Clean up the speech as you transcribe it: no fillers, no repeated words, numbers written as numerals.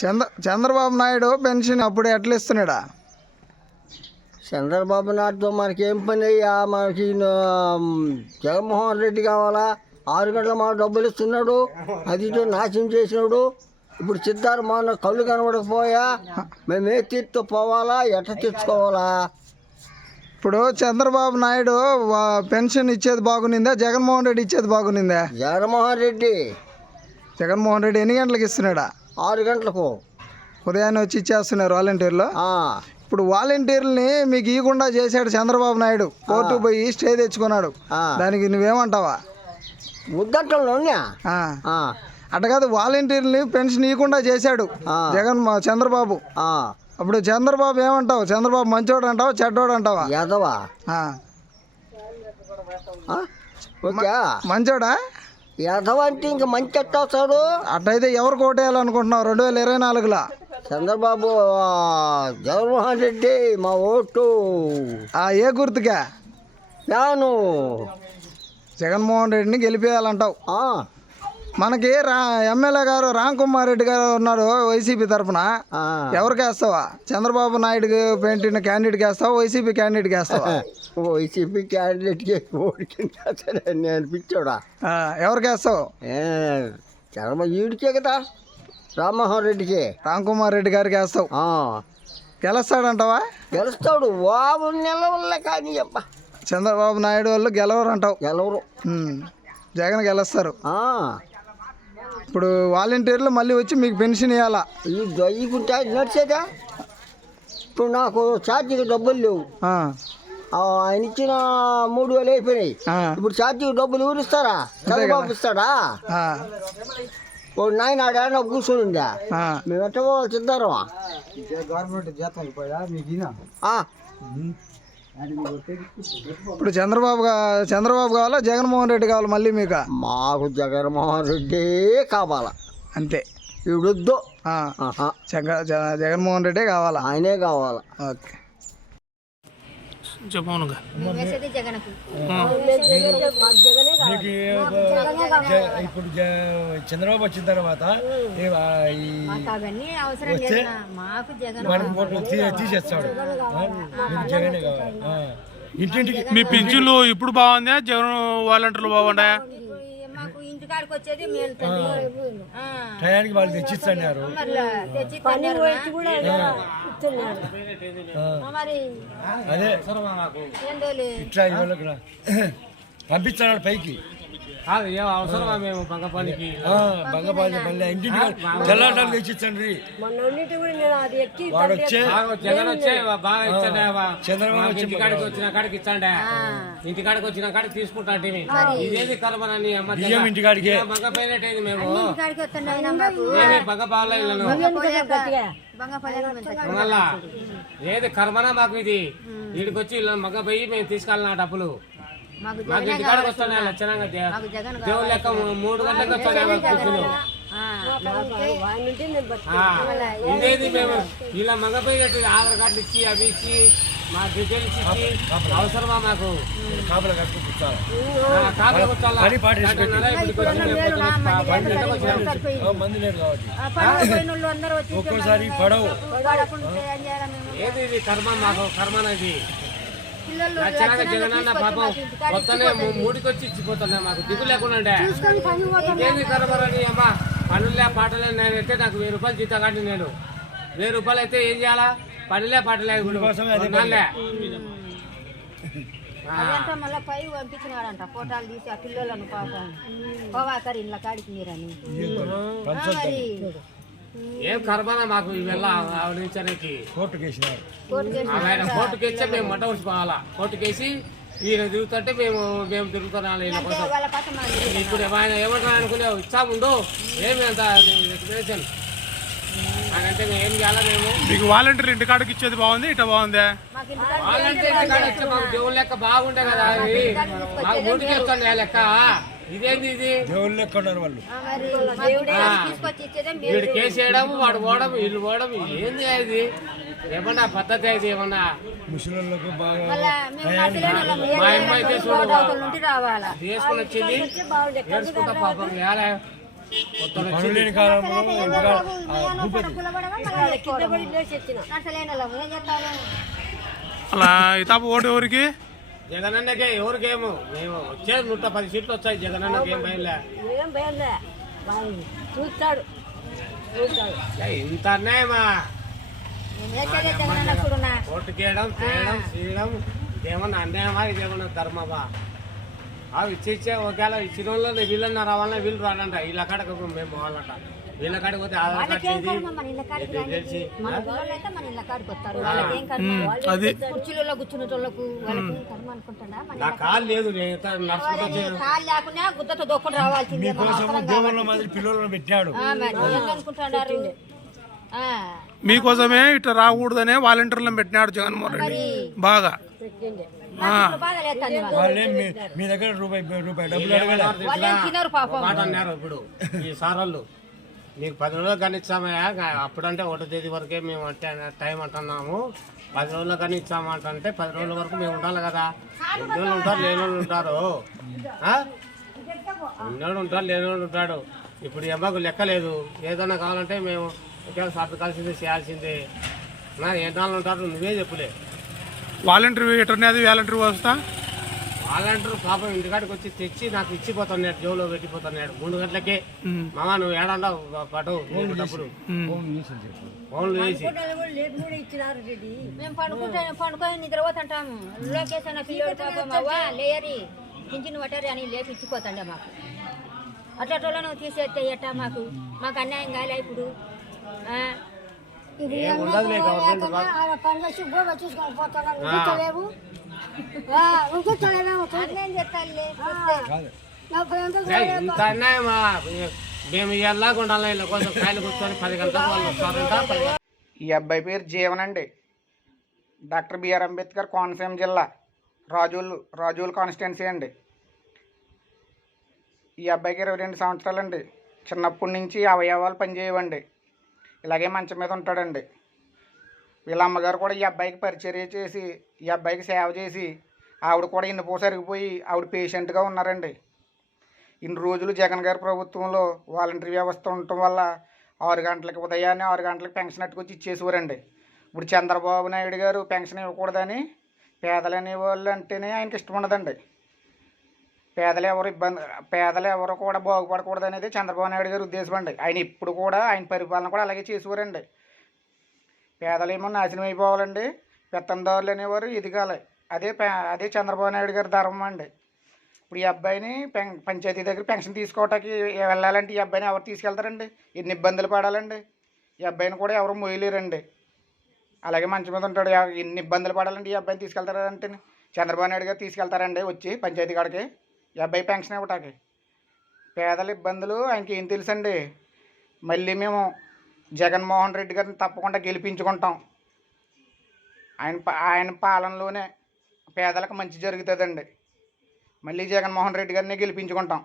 Chandrababu Naidu pension అప్పుడు ఎట్లా ఇస్తున్నాడా? చంద్రబాబు నాయుడుతో మనకేం పని అయ్యా? మనకి జగన్మోహన్ రెడ్డి కావాలా? 6 గంటల మన డబ్బులు ఇస్తున్నాడు, అది నాశనం చేసినాడు. ఇప్పుడు సిద్ధార్థ మన కళ్ళు కనబడకపోయా, మేము ఏ తీర్తో పోవాలా, ఎట్లా తెచ్చుకోవాలా? ఇప్పుడు చంద్రబాబు నాయుడు పెన్షన్ ఇచ్చేది బాగునిందా, జగన్మోహన్ రెడ్డి ఇచ్చేది బాగునిందా? జగన్మోహన్ రెడ్డి ఎన్ని గంటలకు ఇస్తున్నాడా? 6 గంటలకు ఉదయాన్నే వచ్చి ఇచ్చేస్తున్నారు వాలంటీర్లు. ఇప్పుడు వాలంటీర్లని మీకు ఇవ్వకుండా చేశాడు చంద్రబాబు నాయుడు, కోర్టు పోయి స్టే తెచ్చుకున్నాడు. దానికి నువ్వేమంటావా? ముద్దంటలోనే అట్ట కాదు, వాలంటీర్ని పెన్షన్ ఇవ్వకుండా చేశాడు చంద్రబాబు. అప్పుడు చంద్రబాబు ఏమంటావు? చంద్రబాబు మంచోడు అంటావా, చెడ్డోడు అంటావా? మంచోడా? యాదవ అంటే ఇంకా మంచి ఎట్టా వస్తాడు. అట్టయితే ఎవరు కోటేయాలనుకుంటున్నావు 2024లో? చంద్రబాబు, జగన్మోహన్ రెడ్డి మా ఓటు. ఏ గుర్తుగా? నాను జగన్మోహన్ రెడ్డిని గెలిపేయాలంటావు. మనకి ఎమ్మెల్యే గారు రామ్ కుమార్ రెడ్డి గారు ఉన్నారు వైసీపీ తరఫున. ఎవరికి వేస్తావా? చంద్రబాబు నాయుడు పెట్టిన క్యాండిడేట్కి వేస్తావా, వైసీపీ క్యాండిడేట్కి వేస్తావా? వైసీపీ క్యాండిడేట్కి నేను అనిపించాడా? ఎవరికి వేస్తావు? చంద్రబాబు ఈడికే కదా, రామ్మోహన్ రెడ్డికి, రామ్ కుమార్ రెడ్డి గారికి వేస్తావు. గెలుస్తాడంటావా? గెలుస్తాడు, వాడు నిలవల్లే. కానీ చంద్రబాబు నాయుడు వాళ్ళు గెలవరు అంటావు? గెలవరు, జగన్ గెలుస్తారు. ఇప్పుడు వాలంటీర్లు మళ్ళీ వచ్చి మీకు పెన్షన్ ఇవ్వాలా? ఇవ్వకుంటే నడిచేదా? ఇప్పుడు నాకు ఛార్జీకి డబ్బులు లేవు. ఆయన ఇచ్చిన 3,000 అయిపోయినాయి. ఇప్పుడు ఛార్జీకి డబ్బులు ఎవరు ఇస్తారా? చంద్రబాబు ఇస్తాడా? నాయన ఆడ కూర్చొని ఉందా? మేము ఎట్ట సిద్ధారం గవర్నమెంట్ జీతం అయిపోయా మీకు. ఇప్పుడు చంద్రబాబు కావాలా, జగన్మోహన్ రెడ్డి కావాలా? మళ్ళీ మీకు? మాకు జగన్మోహన్ రెడ్డి కావాలా అంతే. ఇవిడొద్దు, జగన్మోహన్ రెడ్డే కావాలా? ఆయనే కావాలా. ఓకే. ఇప్పుడు చంద్రబాబు వచ్చిన తర్వాత తీసేస్తాడు. జగనే కావాలి. ఇంటింటికి మీ పింఛన్లు ఇప్పుడు బాగుందా? జగన్ వాలంటీర్లు బాగుంటాయా? టయానికి వాళ్ళు తెచ్చిస్తున్నారు. అదే ఇట్లా పంపిస్తున్నాడు పైకి. అవసరమా మేము బంగపాలి మళ్ళీ ఇంటింటి తెల్లాటాలు తెచ్చిచ్చండి. వాడు వచ్చే చంద్రబాబు ఇంటికాడికి వచ్చిన కాడికి ఇచ్చండి, ఇంటికాడికి వచ్చిన కాడికి తీసుకుంటాంటే ఇదేది కలపనని బియ్యం ఇంటికాడికి బంగపోయినట్టేది. మేము బంగపాలను మళ్ళా ఏది కర్మనా మాకు ఇది. వీడికి వచ్చి మగ్గపోయి మేము తీసుకెళ్ళిన డబ్బులు మాకు ఇంటికాడికి వస్తున్నాయి. లక్షణంగా దేవుడు లెక్క 3 గంటలకు వస్తున్నాయి. ఇదేది మేము ఇలా మగపోయి ఆధార్ కార్డు ఇచ్చి అవి ఇచ్చి మా డీటెయిల్స్ ఇచ్చి అవసరమా మాకు? కాపలా కట్టుకుంటారు. మంది లేదు కాబట్టి ఒక్కోసారి పడవు. ఏది ఇది కర్మ మాకు? కర్మనది జగనన్న పాపం మొత్తనే 3కి వచ్చి ఇచ్చిపోతున్నా. మాకు దిగు లేకుండా ఏంది కరబరని అమ్మా, పనులే పాటలే. నేనైతే నాకు 1000 రూపాయలు జీతం కాదు. నేను 1000 రూపాయలు అయితే ఏం చేయాలా? పనులే పాటలే. మళ్ళీ పై పంపించినాడంట ఫోటోలు తీసి ఆ పిల్లలను పాపం పోవాకరి ఇళ్ళ కాడికి మీరని. ఏం కర్మనా మాకు ఇవల్ల ఆవిడించడానికి? కోర్టుకేసి మేము మొట్ట పోవాలా? కోర్టుకేసి ఈయన తిరుగుతుంటే మేము తిరుగుతున్నాం. ఇప్పుడు ఆయన ఏమంటారు అనుకునే ఇచ్చాముండు ఏమి అంత అంటే మేము ఏం చేయాలా? మేము మీకు వాలంటీర్ ఇంటికాడికి ఇచ్చేది బాగుంది, ఇట్లా బాగుందా? వాలంటీర్ ఇంటికాడ ఇచ్చే మాకు దేవుడు లెక్క బాగుండే కదా. మాకు 3కి వస్తుంది లెక్క. ఇదేంది ఇది? దేవుళ్ళు లెక్క ఉన్నారు వాళ్ళు. వీడు కేసు వేయడం, వాడు పోవడం, వీళ్ళు పోవడం, ఏంది ఇది? ఏమన్నా పద్ధతి అయితే ఏమన్నా? ముసలిళ్ళకు బాగా మా అమ్మ అయితే చూడ తీసుకుని వచ్చింది నేర్చుకుంటా పాపం. పనులు లేని కాలంలో నచ్చలేని వాళ్ళం ఏం చేస్తాను అలా ఇతాపు ఓటు ఎవరికి? జగనన్నకే ఎవరికేమో మేము వచ్చేది 110 సీట్లు వచ్చాయి. జగనన్నకి ఏం భయంలే. ఏం భయంలే చూస్తాడు ఇంత అన్యాయమా జగనన్న చూడున్నా ఓటుకేయడం చేయడం ఇదేమన్నా అన్యాయమా ఇదేమన్నా ధర్మమా? అవి ఇచ్చే ఒకవేళ ఇచ్చిన వాళ్ళు వీళ్ళన్నా రావాలన్నా వీళ్ళు రాడంట. వీళ్ళ కాడకు మేము పోవాలంట. వీళ్ళ కాడికి పోతే ఆధార్ కార్డు తెలిసి కుర్చీలలో కూర్చునేటోళ్ళకు వాళ్ళకి కర్మ అనుకుంటాడా నా కాలు లేదు. నేను నడుచుకుంటూ కాలు లేకుండా గుద్దతో దొక్కుని రావాల్సిందే మీకోసం దేవుళ్ళ మాదిరి పిల్లలను పెట్టాడు. అనుకుంటున్నారు మీకోసమే ఇట్లా రాకూడదనే వాలంటీర్లను పెట్టినాడు జగన్మోహన్ రెడ్డి బాగా. బాగా లేదండి వాళ్ళే మీ దగ్గర రూపాయి డబ్బులు అడగలే. తినరు పాపం మాట అన్నారు. ఇప్పుడు ఈ సారోళ్ళు నీకు 10 రోజులు కానీ ఇచ్చామయ్యా, అప్పుడంటే 1వ తేదీ వరకే మేము అంటే టైం అంటున్నాము. 10 రోజులు కానీ ఇచ్చామంటే 10 రోజుల వరకు మేము ఉండాలి కదా. ఉన్నోళ్ళు ఉంటారు, లేనోళ్ళు ఉంటారు. ఉన్నోడు ఉంటాడు, లేనోడు ఉంటాడు. ఇప్పుడు ఈ అబ్బాయికి లెక్క లేదు. ఏదైనా కావాలంటే మేము ఒకవేళ సర్దుకాల్సిందే చేయాల్సిందే. ఎన్నాళ్ళు ఉంటారు నువ్వే చెప్పులే. వాలంటీర్ వెటర్నరీ వాలంటీర్ వస్తా వాళ్ళంటారు పాపం ఇంటికాడికి వచ్చి తెచ్చి నాకు ఇచ్చిపోతున్నాడు, జోలో పెట్టిపోతున్నాడు 3 గంటలకే. మామ నువ్వు ఏడంటావు పటు డబ్బులు ఫోన్లు వేసి మేము పండుకొని నిద్రపోతుంటాము. లోకేష్ అన్న పిల్లలు పాపం అవ్వా లేయరి పింఛన్ పట్టారు అని లేచి ఇచ్చిపోతాండే మాకు. అట్లా తీసేస్తే ఎట్టా మాకు అన్యాయం కాలే ఇప్పుడు. ఉండదులే గవర్నమెంట్ ఇంత అన్యాయమా? మేము ఇయ్యాలాగా ఉండాలి. వీళ్ళ కోసం కాయలు కూర్చొని 10 గంటలకు వాళ్ళు వస్తారంట. ఈ అబ్బాయి పేరు జీవన్ అండి. డాక్టర్ బిఆర్ అంబేద్కర్ కోనసీమ జిల్లా రాజోలు కాన్స్టిట్యున్సీ అండి. ఈ అబ్బాయికి 22 సంవత్సరాలండి. చిన్నప్పటి నుంచి అవయవాలు పనిచేయవండి. ఇలాగే మంచం మీద ఉంటాడండి. వీళ్ళ అమ్మగారు కూడా ఈ అబ్బాయికి పరిచర్య చేసి ఈ అబ్బాయికి సేవ చేసి ఆవిడ కూడా ఇన్ని సరిగిపోయి ఆవిడ పేషెంట్గా ఉన్నారండి. ఇన్ని రోజులు జగన్ గారి ప్రభుత్వంలో వాలంటరీ వ్యవస్థ ఉండటం వల్ల 6 గంటలకి ఉదయాన్నే 6 గంటలకు పెన్షన్ అట్టుకొచ్చి ఇచ్చేసేవారండి. ఇప్పుడు చంద్రబాబు నాయుడు గారు పెన్షన్ ఇవ్వకూడదని పేదలు అనేవాళ్ళు అంటేనే ఆయనకి ఇష్టం ఉండదండి. పేదలు ఎవరు కూడా బాగుపడకూడదు అనేది చంద్రబాబు నాయుడు గారి ఉద్దేశం అండి. ఆయన ఇప్పుడు కూడా ఆయన పరిపాలన కూడా అలాగే చేసేవారండి. పేదలేమో నాశనం అయిపోవాలండి, పెత్తందారులు అనేవారు ఎదగాలి. అదే చంద్రబాబు నాయుడు గారి ధర్మం అండి. ఇప్పుడు ఈ అబ్బాయిని పంచాయతీ దగ్గర పెన్షన్ తీసుకోవటానికి వెళ్ళాలంటే ఈ అబ్బాయిని ఎవరు తీసుకెళ్తారండి? ఎన్ని ఇబ్బందులు పడాలండి. ఈ అబ్బాయిని కూడా ఎవరు మోయలేరండి. అలాగే మంచి మీద ఉంటాడు. ఎన్ని ఇబ్బందులు పడాలంటే ఈ అబ్బాయిని తీసుకెళ్తారంటే చంద్రబాబు నాయుడు గారు తీసుకెళ్తారండి వచ్చి పంచాయతీ కాడికి ఈ అబ్బాయి పెన్షన్ ఇవ్వటానికి. పేదల ఇబ్బందులు ఆయనకి ఏం తెలుసండి. మళ్ళీ మేము జగన్మోహన్ రెడ్డి గారిని తప్పకుండా గెలిపించుకుంటాం. ఆయన పాలనలోనే పేదలకు మంచి జరుగుతుందండి. మళ్ళీ జగన్మోహన్ రెడ్డి గారిని గెలిపించుకుంటాం.